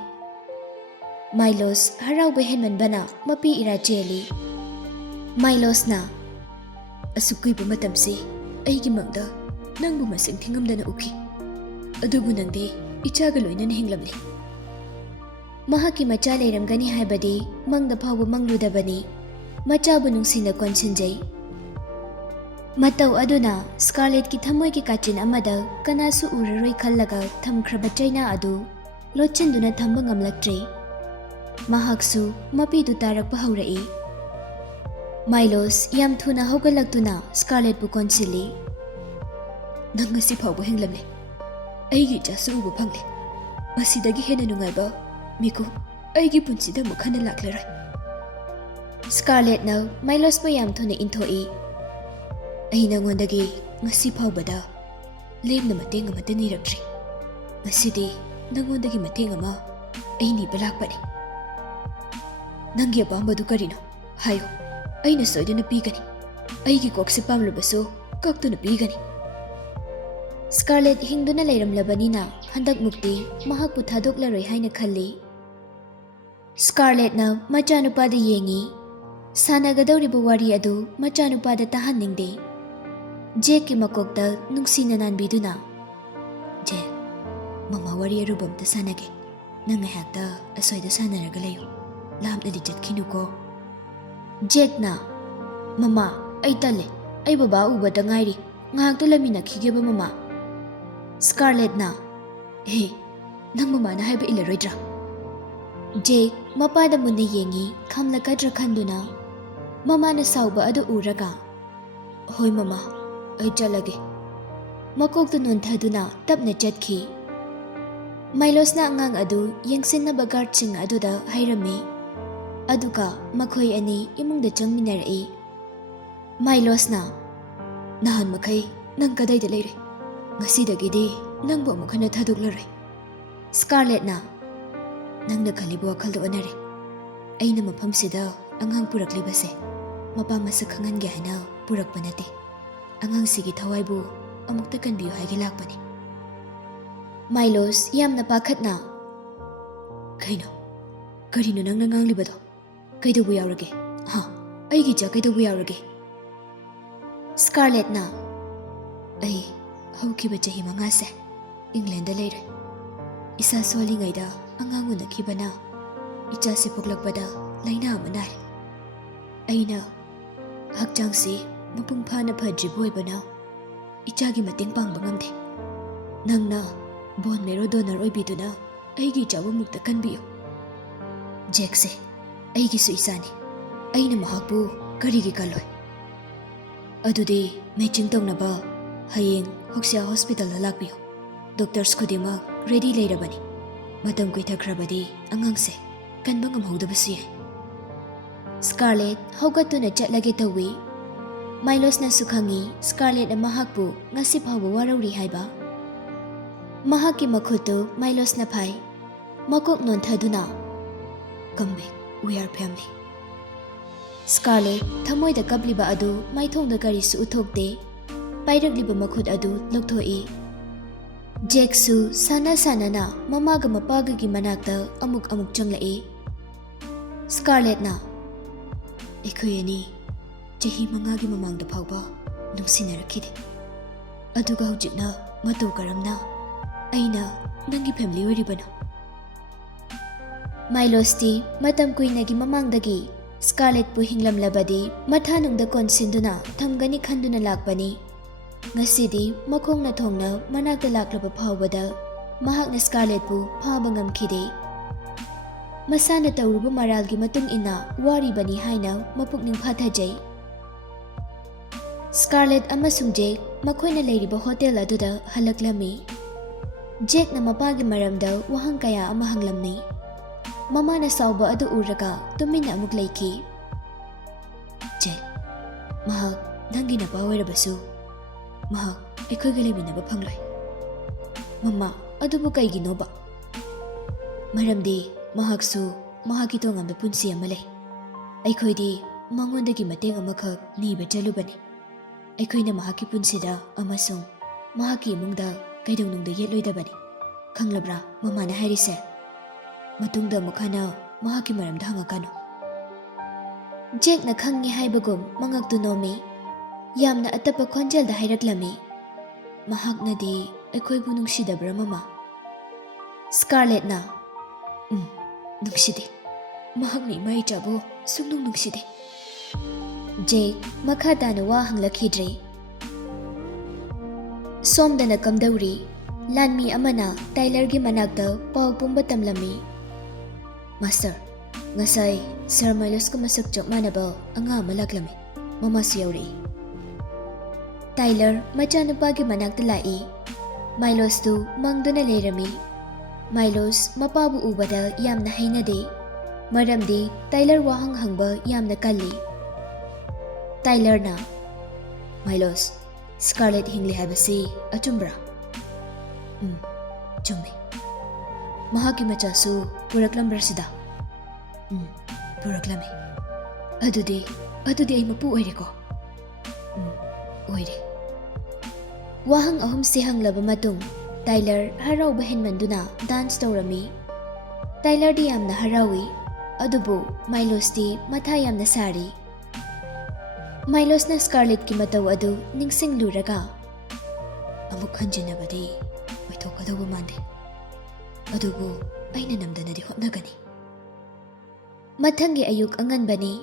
ꯃꯥꯏꯂꯣꯁ ꯍꯔꯥꯎꯕ ꯍꯦꯟꯃꯟꯕꯅ ꯃꯄꯤ ꯏꯔꯥ ꯆꯦꯜꯂꯤ꯫ ꯃꯥꯏꯂꯣꯁꯅ, "ꯑꯁꯨꯛ ꯀꯨꯏꯕ ꯃꯇꯝꯁꯤ ꯑꯩꯒꯤ ꯃꯪꯗ ꯅꯪꯕꯨ ꯃꯁꯤꯡ ꯊꯤꯉꯝꯗꯅ ꯎꯈꯤ, ꯑꯗꯨꯕꯨ ꯅꯪꯗꯤ ꯏꯆꯥꯒ ꯂꯣꯏꯅꯅ ꯍꯤꯡꯂꯝꯂꯤ." ꯃꯍꯥꯛꯀꯤ ꯃꯆꯥ ꯂꯩꯔꯝꯒꯅꯤ ꯍꯥꯏꯕꯗꯤ ꯃꯪꯗ ꯐꯥꯎꯕ ꯃꯪꯂꯨꯗꯕꯅꯤ꯫ ꯃꯆꯥꯕꯨ ꯅꯨꯡꯁꯤꯅ ꯀꯣꯟꯁꯤꯟꯖꯩ꯫ ꯃꯇꯧ ꯑꯗꯨꯅ ꯁ꯭ꯀꯥꯔꯂꯦꯠꯀꯤ ꯊꯃꯣꯏꯒꯤ ꯀꯥꯆꯤꯟ ꯑꯃꯗ ꯀꯅꯥꯁꯨ ꯎꯔꯔꯣꯏ ꯈꯜꯂꯒ ꯊꯝꯈ꯭ꯔꯕ ꯆꯩꯅꯥ ꯑꯗꯨ ꯂꯣꯠꯁꯤꯟꯗꯨꯅ ꯊꯝꯕ ꯉꯝꯂꯛꯇ꯭ꯔꯦ꯫ ꯃꯍꯥꯛꯁꯨ ꯃꯄꯤꯗꯨ ꯇꯥꯔꯛꯄ ꯍꯧꯔꯛꯏ꯫ ꯃꯥꯏꯂꯣꯁ ꯌꯥꯝ ꯊꯨꯅ ꯍꯧꯒꯠꯂꯛꯇꯨꯅ ꯁ꯭ꯀꯥꯔꯂꯦꯠꯄꯨ ꯀꯣꯟꯁꯤꯜꯂꯤ꯫ "ꯅꯪ ꯉꯁꯤ ꯐꯥꯎꯕ ꯍꯤꯡꯂꯝꯂꯦ, ꯑꯩꯒꯤ ꯏꯆꯥꯁꯨ ꯎꯕ ꯐꯪꯂꯦ꯫ ꯃꯁꯤꯗꯒꯤ ꯍꯦꯟꯅ ꯅꯨꯡꯉꯥꯏꯕ ꯃꯤꯀꯨꯞ ꯑꯩꯒꯤ ꯄꯨꯟꯁꯤꯗ ꯑꯃꯨꯛ ꯍꯟꯅ ꯂꯥꯛꯂꯔꯣꯏ." ꯁ꯭ꯀꯥꯔꯂꯦꯠꯅ ꯃꯥꯏꯂꯣꯁꯄꯨ ꯌꯥꯝ ꯊꯨꯅ ꯏꯟꯊꯣꯛꯏ꯫ "ꯑꯩ ꯅꯉꯣꯟꯗꯒꯤ ꯉꯁꯤ ꯐꯥꯎꯕꯗ ꯂꯦꯝꯅ ꯃꯇꯦꯡ ꯑꯃꯠꯇ ꯅꯤꯔꯛꯇ꯭ꯔꯤ꯫ ꯉꯁꯤꯗꯤ ꯅꯉꯣꯟꯗꯒꯤ ꯃꯇꯦꯡ ꯑꯃ ꯑꯩ ꯅꯤꯕ ꯂꯥꯛꯄꯅꯤ꯫ ꯅꯪꯒꯤ ꯑꯄꯥꯝꯕꯗꯨ ꯀꯔꯤꯅꯣ? ꯍꯥꯏꯌꯨ, ꯑꯩꯅ ꯁꯣꯏꯗꯅ ꯄꯤꯒꯅꯤ꯫ ꯑꯩꯒꯤ ꯀꯣꯛꯁꯦ ꯄꯥꯝꯂꯕꯁꯨ ꯀꯛꯇꯨꯅ ꯄꯤꯒꯅꯤ." ꯁ꯭ꯀꯥꯔꯂꯦꯠ ꯍꯤꯡꯗꯨꯅ ꯂꯩꯔꯝꯂꯕꯅꯤꯅ ꯍꯟꯗꯛꯃꯨꯛꯇꯤ ꯃꯍꯥꯛꯄꯨ ꯊꯥꯗꯣꯛꯂꯔꯣꯏ ꯍꯥꯏꯅ ꯈꯜꯂꯤ꯫ ꯁ꯭ꯀꯥꯔꯂꯦꯠꯅ ꯃꯆꯥꯅꯨꯄꯥꯗ ꯌꯦꯡꯉꯤ꯫ ꯁꯥꯟꯅꯒꯗꯧꯔꯤꯕ ꯋꯥꯔꯤ ꯑꯗꯨ ꯃꯆꯥꯅꯨꯄꯥꯗ ꯇꯥꯍꯟꯅꯤꯡꯗꯦ꯫ ꯖꯦꯛꯀꯤ ꯃꯀꯣꯛꯇ ꯅꯨꯡꯁꯤꯅ ꯅꯥꯟꯕꯤꯗꯨꯅ, "ꯖꯦꯛ, ꯃꯃꯥ ꯋꯥꯔꯤ ꯑꯔꯨꯕ ꯑꯝꯇ ꯁꯥꯟꯅꯒꯦ꯫ ꯅꯪ ꯉꯥꯏꯍꯥꯛꯇ ꯑꯁ꯭ꯋꯥꯏꯗ ꯁꯥꯟꯅꯔꯒ ꯂꯩꯌꯨ, ꯂꯥꯞꯅꯗꯤ ꯆꯠꯈꯤꯅꯨꯀꯣ." ꯖꯦꯛꯅ, "ꯃꯃꯥ, ꯑꯩ ꯇꯜꯂꯦ. ꯑꯩ ꯕꯕꯥ ꯎꯕꯗ ꯉꯥꯏꯔꯤ. ꯉꯥꯏꯍꯥꯛꯇ ꯂꯩꯃꯤꯟꯅꯈꯤꯒꯦꯕ ꯃꯃꯥ." ꯁ꯭ꯀꯥꯔꯂꯦꯠꯅ, "ꯍꯦ, ꯅꯪ ꯃꯃꯥꯅ ꯍꯥꯏꯕ ꯏꯜꯂꯔꯣꯏꯗ꯭ꯔꯥ?" ꯖꯦꯛ ꯃꯄꯥꯗ ꯃꯨꯟꯅ ꯌꯦꯡꯉꯤ, ꯈꯝꯂꯛꯀꯗ꯭ꯔꯥ ꯈꯟꯗꯨꯅ꯫ ꯃꯃꯥꯅ ꯁꯥꯎꯕ ꯑꯗꯨ ꯎꯔꯒ, "ꯍꯣꯏ ꯃꯃꯥ, ꯑꯩ ꯆꯠꯂꯒꯦ." ꯃꯀꯣꯛꯇ ꯅꯣꯟꯊꯗꯨꯅ ꯇꯞꯅ ꯆꯠꯈꯤ꯫ ꯃꯥꯏꯂꯣꯁꯅ ꯑꯉꯥꯡ ꯑꯗꯨ ꯌꯦꯡꯁꯤꯟꯅꯕ ꯒꯥꯔꯗꯁꯤꯡ ꯑꯗꯨꯗ ꯍꯥꯏꯔꯝꯃꯤ꯫ ꯑꯗꯨꯒ ꯃꯈꯣꯏ ꯑꯅꯤ ꯏꯃꯨꯡꯗ ꯆꯪꯃꯤꯟꯅꯔꯛꯏ꯫ ꯃꯥꯏꯂꯣꯁꯅ, "ꯅꯍꯥꯟ ꯃꯈꯩ ꯅꯪ ꯀꯗꯥꯏꯗ ꯂꯩꯔꯦ? ꯉꯁꯤꯗꯒꯤꯗꯤ ꯅꯪꯕꯨ ꯑꯃꯨꯛ ꯍꯟꯅ ꯊꯥꯗꯣꯛꯂꯔꯣꯏ." ꯁ꯭ꯀꯥꯔꯂꯦꯠꯅ, "ꯅꯪꯅ ꯈꯜꯂꯤꯕ ꯋꯥꯈꯜꯗꯣ ꯑꯣꯟꯅꯔꯦ. ꯑꯩꯅ ꯃꯐꯝꯁꯤꯗ ꯑꯉꯥꯡ ꯄꯨꯔꯛꯂꯤꯕꯁꯦ ꯃꯄꯥ ꯃꯁꯛ ꯈꯪꯍꯟꯒꯦ ꯍꯥꯏꯅ ꯄꯨꯔꯛꯄ ꯅꯠꯇꯦ. ꯑꯉꯥꯡꯁꯤꯒꯤ ꯊꯋꯥꯏꯕꯨ ꯑꯃꯨꯛꯇ ꯀꯟꯕꯤꯌꯨ ꯍꯥꯏꯒꯦ ꯂꯥꯛꯄꯅꯤ." ꯃꯥꯏꯂꯣꯁ ꯌꯥꯝꯅ ꯄꯥꯈꯠꯅ, "ꯀꯔꯤꯅꯣ ꯅꯪꯅ ꯉꯥꯡꯂꯤꯕꯗꯣ? ꯀꯩꯗꯧꯕ ꯌꯥꯎꯔꯒꯦ? ꯑꯩꯒꯤ ꯏꯆꯥ ꯀꯩꯗꯧꯕ ꯌꯥꯎꯔꯒꯦ?" ꯁ꯭ꯀꯥꯔꯂꯦꯠꯅ, "ꯑꯩ ꯍꯧꯈꯤꯕ ꯆꯍꯤ 5ꯁꯦ ꯏꯪꯂꯦꯟꯗ ꯂꯩꯔꯦ. ꯏꯁꯥ ꯁꯣꯜꯂꯤꯉꯩꯗ ꯑꯉꯥꯡ ꯎꯅꯈꯤꯕꯅ ꯏꯆꯥꯁꯤ ꯄꯣꯛꯂꯛꯄꯗ ꯂꯥꯏꯅꯥ ꯑꯃ ꯅꯥꯔꯦ. ꯑꯩꯅ ꯍꯛꯆꯥꯡꯁꯤ ꯃꯄꯨꯡ ꯐꯥꯅ ꯐꯗ꯭ꯔꯤꯕ ꯑꯣꯏꯕꯅ ꯏꯆꯥꯒꯤ ꯃꯇꯦꯡ ꯄꯥꯡꯕ ꯉꯝꯗꯦ. ꯅꯪꯅ ꯕꯣꯟ ꯃꯦꯔꯣ ꯗꯣꯅꯔ ꯑꯣꯏꯕꯤꯗꯨꯅ ꯑꯩꯒꯤ ꯏꯆꯥꯕꯨ ꯑꯃꯨꯛꯇ ꯀꯟꯕꯤꯌꯨ. ꯖꯦꯛꯁꯦ ꯑꯩꯒꯤꯁꯨ ꯏꯆꯥꯅꯤ. ꯑꯩꯅ ꯃꯍꯥꯛꯄꯨ ꯀꯔꯤꯒꯤ ꯀꯜꯂꯣꯏ? ꯑꯗꯨꯗꯤ ꯃꯦꯆꯤꯡ ꯇꯧꯅꯕ ꯍꯌꯦꯡ ꯍꯣꯛꯁꯤꯌꯥ ꯍꯣꯁꯄꯤꯇꯥꯜꯗ ꯂꯥꯛꯄꯤꯌꯨ. ꯗꯣꯛꯇꯔꯁ ꯈꯨꯗꯤꯡꯃꯛ ꯔꯦꯗꯤ ꯂꯩꯔꯕꯅꯤ. ꯃꯇꯝ ꯀꯨꯏꯊꯈ꯭ꯔꯕꯗꯤ ꯑꯉꯥꯡꯁꯦ ꯀꯟꯕ ꯉꯝꯍꯧꯗꯕꯁꯨ ꯌꯥꯏ." ꯁ꯭ꯀꯥꯔꯂꯦꯠ ꯍꯧꯒꯠꯇꯨꯅ ꯆꯠꯂꯒꯦ ꯇꯧꯏ꯫ ꯃꯥꯏꯂꯣꯁꯅꯁꯨ ꯈꯪꯏ ꯁ꯭ꯀꯥꯔꯂꯦꯠꯅ ꯃꯍꯥꯛꯄꯨ ꯉꯁꯤ ꯐꯥꯎꯕ ꯋꯥꯔꯧꯔꯤ ꯍꯥꯏꯕ꯫ ꯃꯍꯥꯛꯀꯤ ꯃꯈꯨꯠꯇꯨ ꯃꯥꯏꯂꯣꯁꯅ ꯐꯥꯏ꯫ ꯃꯀꯣꯛ ꯅꯣꯟꯊꯗꯨꯅ, "ꯀꯝ ꯕꯦꯛ, ꯋꯤ ꯑꯥꯔ ꯐꯦꯃꯤꯂꯤ." ꯁ꯭ꯀꯥꯔꯂꯦꯠ ꯊꯃꯣꯏꯗ ꯀꯞꯂꯤꯕ ꯑꯗꯨ ꯃꯥꯏꯊꯣꯡꯗ ꯀꯔꯤꯁꯨ ꯎꯠꯊꯣꯛꯇꯦ꯫ ꯄꯥꯏꯔꯛꯂꯤꯕ ꯃꯈꯨꯠ ꯑꯗꯨ ꯂꯧꯊꯣꯛꯏ꯫ ꯖꯦꯛꯁꯨ ꯁꯥꯟꯅ ꯁꯥꯟꯅꯅ ꯃꯃꯥꯒ ꯃꯄꯥꯒꯒꯤ ꯃꯅꯥꯛꯇ ꯑꯃꯨꯛ ꯆꯪꯂꯛꯏ꯫ ꯁ꯭ꯀꯥꯔꯂꯦꯠꯅ ꯑꯩꯈꯣꯏ ꯑꯅꯤ ꯆꯍꯤ 5ꯒꯤ ꯃꯃꯥꯡꯗ ꯐꯥꯎꯕ ꯅꯨꯡꯁꯤꯅꯔꯛꯈꯤꯗꯦ, ꯑꯗꯨꯒ ꯍꯧꯖꯤꯛꯅ ꯃꯇꯧ ꯀꯔꯝꯅ ꯑꯩꯅ ꯅꯪꯒꯤ ꯐꯦꯃꯤꯂꯤ ꯑꯣꯏꯔꯤꯕꯅꯣ? ꯃꯥꯏꯂꯣꯁꯇꯤ ꯃꯇꯝ ꯀꯨꯏꯅꯒꯤ ꯃꯃꯥꯡꯗꯒꯤ ꯁ꯭ꯀꯥꯔꯂꯦꯠꯄꯨ ꯍꯤꯡꯂꯝꯂꯕꯗꯤ ꯃꯊꯥꯅꯨꯡꯗ ꯀꯣꯟꯁꯤꯟꯗꯨꯅ ꯊꯝꯒꯅꯤ ꯈꯟꯗꯨꯅ ꯂꯥꯛꯄꯅꯤ꯫ ꯉꯁꯤꯗꯤ ꯃꯈꯣꯡꯅ ꯊꯣꯡꯅ ꯃꯅꯥꯛꯇ ꯂꯥꯛꯂꯕ ꯐꯥꯎꯕꯗ ꯃꯍꯥꯛꯅ ꯁ꯭ꯀꯥꯔꯂꯦꯠꯄꯨ ꯐꯥꯕ ꯉꯝꯈꯤꯗꯦ꯫ ꯃꯁꯥꯅ ꯇꯧꯔꯨꯕ ꯃꯔꯥꯜꯒꯤ ꯃꯇꯨꯡ ꯏꯟꯅ ꯋꯥꯔꯤꯕꯅꯤ ꯍꯥꯏꯅ ꯃꯄꯨꯛꯅꯤꯡ ꯐꯥꯊꯖꯩ꯫ ꯁ꯭ꯀꯥꯔꯂꯦꯠ ꯑꯃꯁꯨꯡ ꯖꯦꯛ ꯃꯈꯣꯏꯅ ꯂꯩꯔꯤꯕ ꯍꯣꯇꯦꯜ ꯑꯗꯨꯗ ꯍꯜꯂꯛꯂꯝꯃꯤ꯫ ꯖꯦꯛꯅ ꯃꯄꯥꯒꯤ ꯃꯔꯝꯗ ꯋꯥꯍꯪ ꯀꯌꯥ ꯑꯃ ꯍꯪꯂꯝꯃꯤ꯫ ꯃꯃꯥꯅ ꯁꯥꯎꯕ ꯑꯗꯨ ꯎꯔꯒ ꯇꯨꯃꯤꯟꯅ ꯑꯃꯨꯛ ꯂꯩꯈꯤ꯫ ꯖꯦꯛ, ꯃꯍꯥꯛ ꯅꯪꯒꯤ ꯅꯄꯥ ꯑꯣꯏꯔꯕꯁꯨ ꯃꯍꯥꯛ ꯑꯩꯈꯣꯏꯒ ꯂꯩꯃꯤꯟꯅꯕ ꯐꯪꯂꯣꯏ꯫ ꯃꯃꯥ, ꯑꯗꯨꯕꯨ ꯀꯩꯒꯤꯅꯣꯕ? ꯃꯔꯝꯗꯤ ꯃꯍꯥꯛꯁꯨ ꯃꯍꯥꯛꯀꯤ ꯇꯣꯉꯥꯟꯕ ꯄꯨꯟꯁꯤ ꯑꯃ ꯂꯩ꯫ ꯑꯩꯈꯣꯏꯗꯤ ꯃꯉꯣꯟꯗꯒꯤ ꯃꯇꯦꯡ ꯑꯃꯈꯛ ꯅꯤꯕ ꯆꯠꯂꯨꯕꯅꯤ꯫ ꯑꯩꯈꯣꯏꯅ ꯃꯍꯥꯛꯀꯤ ꯄꯨꯟꯁꯤꯗ ꯑꯃꯁꯨꯡ ꯃꯍꯥꯛꯀꯤ ꯏꯃꯨꯡꯗ ꯀꯩꯗꯧꯅꯨꯡꯗ ꯌꯦꯠꯂꯣꯏꯗꯕꯅꯤ꯫ ꯈꯪꯂꯕ꯭ꯔꯥ ꯃꯃꯥꯅ ꯍꯥꯏꯔꯤꯁꯦ? ꯃꯇꯨꯡꯗ ꯑꯃꯨꯛ ꯍꯟꯅ ꯃꯍꯥꯛꯀꯤ ꯃꯔꯝꯗ ꯍꯪꯉꯛꯀꯅꯨ꯫ ꯖꯦꯛꯅ ꯈꯪꯉꯤ ꯍꯥꯏꯕꯒꯨꯝ ꯃꯉꯛꯇꯨ ꯅꯣꯝꯃꯤ꯫ ꯌꯥꯝꯅ ꯑꯇꯞꯄ ꯈꯣꯟꯖꯦꯜꯗ ꯍꯥꯏꯔꯛꯂꯝꯃꯤ, ꯃꯍꯥꯛꯅꯗꯤ ꯑꯩꯈꯣꯏꯕꯨ ꯅꯨꯡꯁꯤꯗꯕ꯭ꯔꯥ ꯃꯃꯥ? ꯁ꯭ꯀꯥꯔꯂꯦꯠꯅ ꯅꯨꯡꯁꯤꯗꯦ, ꯃꯍꯥꯛꯅ ꯏꯃꯥ ꯏꯆꯥꯕꯨ ꯁꯨꯡꯅꯨꯡ ꯅꯨꯡꯁꯤꯗꯦ꯫ ꯖꯦꯛ ꯃꯈꯥ ꯇꯥꯅ ꯋꯥ ꯍꯪꯂꯛꯈꯤꯗ꯭ꯔꯦ꯫ ꯁꯣꯝꯗꯅ ꯀꯝꯗꯧꯔꯤ? ꯂꯥꯟꯃꯤ ꯑꯃꯅ ꯇꯥꯏꯂꯔꯒꯤ ꯃꯅꯥꯛꯇ ꯄꯥꯎ ꯄꯨꯝꯕ ꯇꯝꯂꯝꯃꯤ꯫ ꯃꯥꯁꯇꯔ, ꯉꯁꯥꯏ ꯁꯔ ꯃꯥꯏꯂꯣꯁꯀ ꯃꯁꯛ ꯆꯞ ꯃꯥꯟꯅꯕ ꯑꯉꯥꯡ ꯑꯃ ꯂꯥꯛꯂꯝꯃꯤ, ꯃꯃꯥꯁꯨ ꯌꯧꯔꯛꯏ꯫ ꯇꯥꯏꯂꯔ ꯃꯆꯥꯅꯨꯄꯥꯒꯤ ꯃꯅꯥꯛꯇ ꯂꯥꯛꯏ꯫ ꯃꯥꯏꯂꯣꯁꯇꯨ ꯃꯪꯗꯨꯅ ꯂꯩꯔꯝꯃꯤ꯫ ꯃꯥꯏꯂꯣꯁ ꯃꯄꯥꯕꯨ ꯎꯕꯗ ꯌꯥꯝꯅ ꯍꯩꯅꯗꯦ, ꯃꯔꯝꯗꯤ ꯇꯥꯏꯂꯔ ꯋꯥꯍꯪ ꯍꯪꯕ ꯌꯥꯝꯅ ꯀꯜꯂꯤ꯫ ꯇꯥꯏꯂꯔꯅ, ꯃꯥꯏꯂꯣꯁ, ꯁ꯭ꯀꯥꯔꯂꯦꯠ ꯍꯤꯡꯂꯤ ꯍꯥꯏꯕꯁꯤ ꯑꯆꯨꯝꯕ꯭ꯔꯥ? ꯆꯨꯝꯃꯤ꯫ ꯃꯍꯥꯛꯀꯤ ꯃꯆꯥꯁꯨ ꯄꯨꯔꯛꯂꯝꯕ꯭ꯔꯥ ꯁꯤꯗ? ꯄꯨꯔꯛꯂꯝꯃꯤ꯫ ꯑꯗꯨꯗꯤ ꯑꯩ ꯃꯄꯨ ꯑꯣꯏꯔꯦꯀꯣ? ꯑꯣꯏꯔꯦ꯫ ꯋꯥꯍꯪ 3 ꯍꯪꯂꯕ ꯃꯇꯨꯡ ꯇꯥꯏꯂꯔ ꯍꯔꯥꯎꯕ ꯍꯦꯟꯃꯟꯗꯨꯅ ꯗꯥꯟꯁ ꯇꯧꯔꯝꯃꯤ꯫ ꯇꯥꯏꯂꯔꯗꯤ ꯌꯥꯝꯅ ꯍꯔꯥꯎꯏ, ꯑꯗꯨꯕꯨ ꯃꯥꯏꯂꯣꯁꯇꯤ ꯃꯊꯥ ꯌꯥꯝꯅ ꯁꯥꯔꯤ꯫ ꯃꯥꯏꯂꯣꯁꯅ ꯁ꯭ꯀꯥꯔꯂꯦꯠꯀꯤ ꯃꯇꯧ ꯑꯗꯨ ꯅꯤꯡꯁꯤꯡꯂꯨꯔꯒ ꯑꯃꯨꯛ ꯍꯟꯖꯤꯟꯅꯕꯗꯤ ꯑꯣꯏꯊꯣꯛꯀꯗꯧꯕ ꯃꯥꯟꯗꯦ, ꯑꯗꯨꯕꯨ ꯑꯩꯅ ꯅꯝꯗꯅꯗꯤ ꯍꯣꯠꯅꯒꯅꯤ꯫ ꯃꯊꯪꯒꯤ ꯑꯌꯨꯛ ꯑꯉꯟꯕꯅꯤ꯫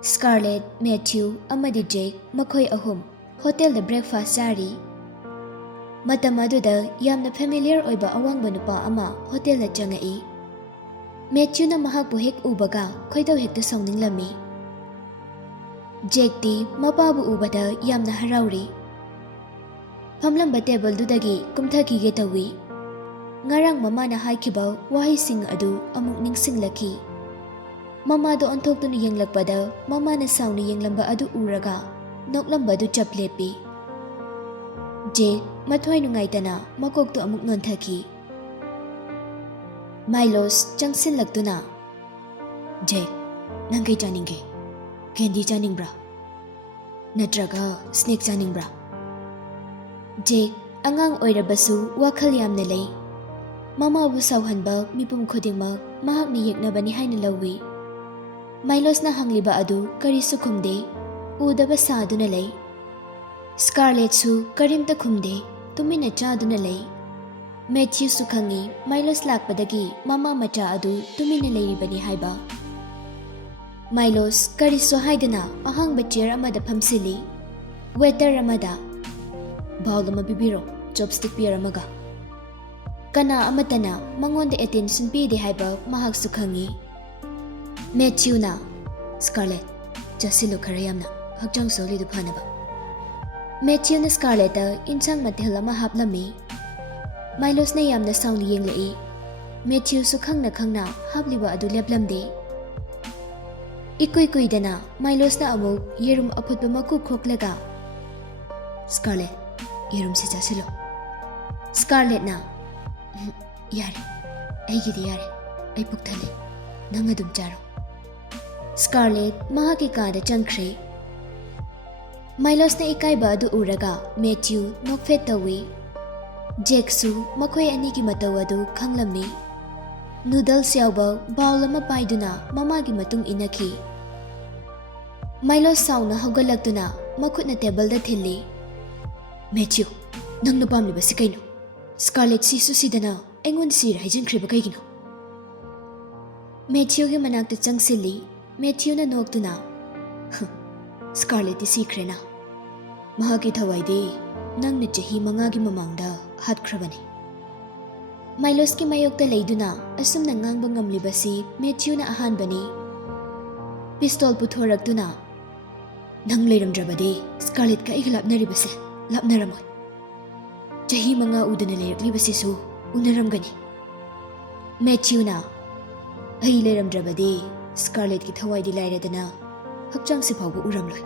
ꯁ꯭ꯀꯥꯔꯂꯦꯠ, ꯃꯦꯊ꯭ꯌꯨ ꯑꯃꯗꯤ ꯖꯦꯛ ꯃꯈꯣꯏ 3 ꯍꯣꯇꯦꯜꯗ ꯕ꯭ꯔꯦꯛꯐꯥꯁ ꯆꯥꯔꯤ꯫ ꯃꯇꯝ ꯑꯗꯨꯗ ꯌꯥꯝꯅ ꯐꯦꯃꯤꯂꯤꯌꯔ ꯑꯣꯏꯕ ꯑꯋꯥꯡꯕ ꯅꯨꯄꯥ ꯑꯃ ꯍꯣꯇꯦꯜꯗ ꯆꯪꯉꯛꯏ꯫ ꯃꯦꯊ꯭ꯌꯨꯅ ꯃꯍꯥꯛꯄꯨ ꯍꯦꯛ ꯎꯕꯒ ꯈꯣꯏꯗꯧ ꯍꯦꯛꯇ ꯁꯥꯎꯅꯤꯡꯂꯝꯃꯤ꯫ ꯖꯦꯛꯇꯤ ꯃꯄꯥꯕꯨ ꯎꯕꯗ ꯌꯥꯝꯅ ꯍꯔꯥꯎꯔꯤ꯫ ꯐꯝꯂꯝꯕ ꯇꯦꯕꯜꯗꯨꯗꯒꯤ ꯀꯨꯝꯊꯈꯤꯒꯦ ꯇꯧꯏ꯫ ꯉꯔꯥꯡ ꯃꯃꯥꯅ ꯍꯥꯏꯈꯤꯕ ꯋꯥꯍꯩꯁꯤꯡ ꯑꯗꯨ ꯑꯃꯨꯛ ꯅꯤꯡꯁꯤꯡꯂꯛꯈꯤ꯫ ꯃꯃꯥꯗꯣ ꯑꯣꯟꯊꯣꯛꯇꯨꯅ ꯌꯦꯡꯂꯛꯄꯗ ꯃꯃꯥꯅ ꯁꯥꯎꯅ ꯌꯦꯡꯂꯝꯕ ꯑꯗꯨ ꯎꯔꯒ ꯅꯣꯛꯂꯝꯕꯗꯨ ꯆꯞ ꯂꯦꯞꯄꯤ꯫ ꯖꯦꯛ ꯃꯊ꯭ꯋꯥꯏ ꯅꯨꯡꯉꯥꯏꯇꯅ ꯃꯀꯣꯛꯇꯨ ꯑꯃꯨꯛ ꯅꯣꯟꯊꯈꯤ꯫ ꯃꯥꯏꯂꯣꯁ ꯆꯪꯁꯤꯜꯂꯛꯇꯨꯅ, ꯖꯦꯛ, ꯅꯪ ꯀꯩ ꯆꯥꯅꯤꯡꯒꯦ? ꯀꯦꯟꯗꯤ ꯆꯥꯅꯤꯡꯕ꯭ꯔꯥ? ꯅꯠꯇ꯭ꯔꯒ ꯁ꯭ꯅꯦꯛ ꯆꯥꯅꯤꯡꯕ꯭ꯔꯥ? ꯖꯦꯛ ꯑꯉꯥꯡ ꯑꯣꯏꯔꯕꯁꯨ ꯋꯥꯈꯜ ꯌꯥꯝꯅ ꯂꯩ꯫ ꯃꯃꯥꯕꯨ ꯁꯥꯎꯍꯟꯕ ꯃꯤꯄꯨꯝ ꯈꯨꯗꯤꯡꯃꯛ ꯃꯍꯥꯛꯅ ꯌꯦꯛꯅꯕꯅꯤ ꯍꯥꯏꯅ ꯂꯧꯏ꯫ ꯃꯥꯏꯂꯣꯁꯅ ꯍꯪꯂꯤꯕ ꯑꯗꯨ ꯀꯔꯤꯁꯨ ꯈꯨꯝꯗꯦ, ꯎꯗꯕ ꯁꯥꯗꯨꯅ ꯂꯩ꯫ ꯁ꯭ꯀꯥꯔꯂꯦꯠꯁꯨ ꯀꯔꯤꯝꯇ ꯈꯨꯝꯗꯦ, ꯇꯨꯃꯤꯟꯅ ꯆꯥꯗꯨꯅ ꯂꯩ꯫ ꯃꯦꯊ꯭ꯌꯨꯁꯨ ꯈꯪꯏ ꯃꯥꯏꯂꯣꯁ ꯂꯥꯛꯄꯗꯒꯤ ꯃꯃꯥ ꯃꯆꯥ ꯑꯗꯨ ꯇꯨꯃꯤꯟꯅ ꯂꯩꯔꯤꯕꯅꯤ ꯍꯥꯏꯕ꯫ ꯃꯥꯏꯂꯣꯁ ꯀꯔꯤꯁꯨ ꯍꯥꯏꯗꯅ ꯑꯍꯥꯡꯕ ꯆꯤꯌꯔ ꯑꯃꯗ ꯐꯝꯁꯤꯜꯂꯤ꯫ ꯋꯦꯇꯔ ꯑꯃꯗ, ꯕꯥꯎꯜ ꯑꯃ ꯄꯤꯕꯤꯔꯣ, ꯆꯣꯞꯁ꯭ꯇꯤꯛ ꯄꯤꯌꯔ ꯑꯃꯒ꯫ ꯀꯅꯥ ꯑꯃꯠꯇꯅ ꯃꯉꯣꯟꯗ ꯑꯦꯇꯦꯟꯁꯟ ꯄꯤꯗꯦ ꯍꯥꯏꯕ ꯃꯍꯥꯛꯁꯨ ꯈꯪꯏ꯫ ꯃꯦꯊ꯭ꯌꯨꯅ, ꯁ꯭ꯀꯥꯔꯂꯦꯠ, ꯆꯥꯁꯤꯜꯂꯨ ꯈꯔ ꯌꯥꯝꯅ, ꯍꯛꯆꯥꯡ ꯁꯣꯛꯂꯤꯗꯨ ꯐꯅꯕ꯫ ꯃꯦꯊ꯭ꯌꯨꯅ ꯁ꯭ꯀꯥꯔꯂꯦꯠꯇ ꯏꯟꯁꯥꯡ ꯃꯊꯦꯜ ꯑꯃ ꯍꯥꯞꯂꯝꯃꯤ꯫ ꯃꯥꯏꯂꯣꯁꯅ ꯌꯥꯝꯅ ꯁꯥꯎꯅ ꯌꯦꯡꯂꯛꯏ꯫ ꯃꯦꯊ꯭ꯌꯨꯁꯨ ꯈꯪꯅ ꯈꯪꯅ ꯍꯥꯞꯂꯤꯕ ꯑꯗꯨ ꯂꯦꯞꯂꯝꯗꯦ꯫ ꯏꯀꯨꯏ ꯀꯨꯏꯗꯅ ꯃꯥꯏꯂꯣꯁꯅ ꯑꯃꯨꯛ ꯌꯦꯔꯨꯝ ꯑꯐꯨꯠꯄ ꯃꯀꯨ ꯈꯣꯛꯂꯒ, ꯁ꯭ꯀꯥꯔꯂꯦꯠ, ꯌꯦꯔꯨꯝꯁꯤ ꯆꯥꯁꯤꯜꯂꯣ꯫ ꯁ꯭ꯀꯥꯔꯂꯦꯠꯅ, ꯌꯥꯔꯦ, ꯑꯩꯒꯤꯗꯤ ꯌꯥꯔꯦ, ꯑꯩ ꯄꯨꯛ ꯊꯜꯂꯦ, ꯅꯪ ꯑꯗꯨꯝ ꯆꯥꯔꯣ꯫ ꯁ꯭ꯀꯥꯔꯂꯦꯠ ꯃꯍꯥꯛꯀꯤ ꯀꯥꯗ ꯆꯪꯈ꯭ꯔꯦ꯫ ꯃꯥꯏꯂꯣꯁꯅ ꯏꯀꯥꯏꯕ ꯑꯗꯨ ꯎꯔꯒ ꯃꯦꯊ꯭ꯌꯨ ꯅꯣꯛꯐꯦꯠ ꯇꯧꯏ꯫ ꯖꯦꯛꯁꯨ ꯃꯈꯣꯏ ꯑꯅꯤꯒꯤ ꯃꯇꯧ ꯑꯗꯨ ꯈꯪꯂꯝꯃꯤ꯫ ꯅꯨꯗꯜꯁ ꯌꯥꯎꯕ ꯕꯥꯎꯜ ꯑꯃ ꯄꯥꯏꯗꯨꯅ ꯃꯃꯥꯒꯤ ꯃꯇꯨꯡ ꯏꯟꯅꯈꯤ꯫ ꯃꯥꯏꯂꯣꯁ ꯁꯥꯎꯅ ꯍꯧꯒꯠꯂꯛꯇꯨꯅ ꯃꯈꯨꯠꯅ ꯇꯦꯕꯜꯗ ꯊꯤꯜꯂꯤ꯫ ꯃꯦꯊ꯭ꯌꯨ, ꯅꯪꯅ ꯄꯥꯝꯂꯤꯕꯁꯤ ꯀꯩꯅꯣ? ꯁ꯭ꯀꯥꯔꯂꯦꯠ ꯁꯤꯁꯨ ꯁꯤꯗꯅ ꯑꯩꯉꯣꯟꯗ ꯁꯤꯔ ꯍꯩꯖꯤꯟꯈ꯭ꯔꯤꯕ ꯀꯩꯒꯤꯅꯣ? ꯃꯦꯊ꯭ꯌꯨꯒꯤ ꯃꯅꯥꯛꯇ ꯆꯪꯁꯤꯜꯂꯤ꯫ ꯃꯦꯊ꯭ꯌꯨꯅ ꯅꯣꯛꯇꯨꯅ, ꯁ꯭ꯀꯥꯔꯂꯦꯠꯇꯤ ꯁꯤꯈ꯭ꯔꯦꯅ꯫ ꯃꯍꯥꯛꯀꯤ ꯊꯋꯥꯏꯗꯤ ꯅꯪꯅ ꯆꯍꯤ 5ꯒꯤ ꯃꯃꯥꯡꯗ ꯍꯥꯠꯈ꯭ꯔꯕꯅꯤ꯫ ꯃꯥꯏꯂꯣꯁꯀꯤ ꯃꯥꯌꯣꯛꯇ ꯂꯩꯗꯨꯅ ꯑꯁꯨꯝꯅ ꯉꯥꯡꯕ ꯉꯝꯂꯤꯕꯁꯤ ꯃꯦꯊ꯭ꯌꯨꯅ ꯑꯍꯥꯟꯕꯅꯤ꯫ ꯄꯤꯁꯇꯣꯜ ꯄꯨꯊꯣꯔꯛꯇꯨꯅ, ꯅꯪ ꯂꯩꯔꯝꯗ꯭ꯔꯕꯗꯤ ꯁ꯭ꯀꯥꯔꯂꯦꯠꯀ ꯑꯩꯒ ꯂꯥꯞꯅꯔꯤꯕꯁꯦ ꯂꯥꯞꯅꯔꯝꯃꯣꯏ꯫ ꯆꯍꯤ 5 ꯎꯗꯅ ꯂꯩꯔꯛꯂꯤꯕꯁꯤꯁꯨ ꯎꯅꯔꯝꯒꯅꯤ꯫ ꯃꯦꯊ꯭ꯌꯨꯅ, ꯑꯩ ꯂꯩꯔꯝꯗ꯭ꯔꯕꯗꯤ ꯁ꯭ꯀꯥꯔꯂꯦꯠꯀꯤ ꯊꯋꯥꯏꯗꯤ ꯂꯥꯏꯔꯗꯅ ꯍꯛꯆꯥꯡꯁꯤ ꯐꯥꯎꯕ ꯎꯔꯝꯂꯣꯏ꯫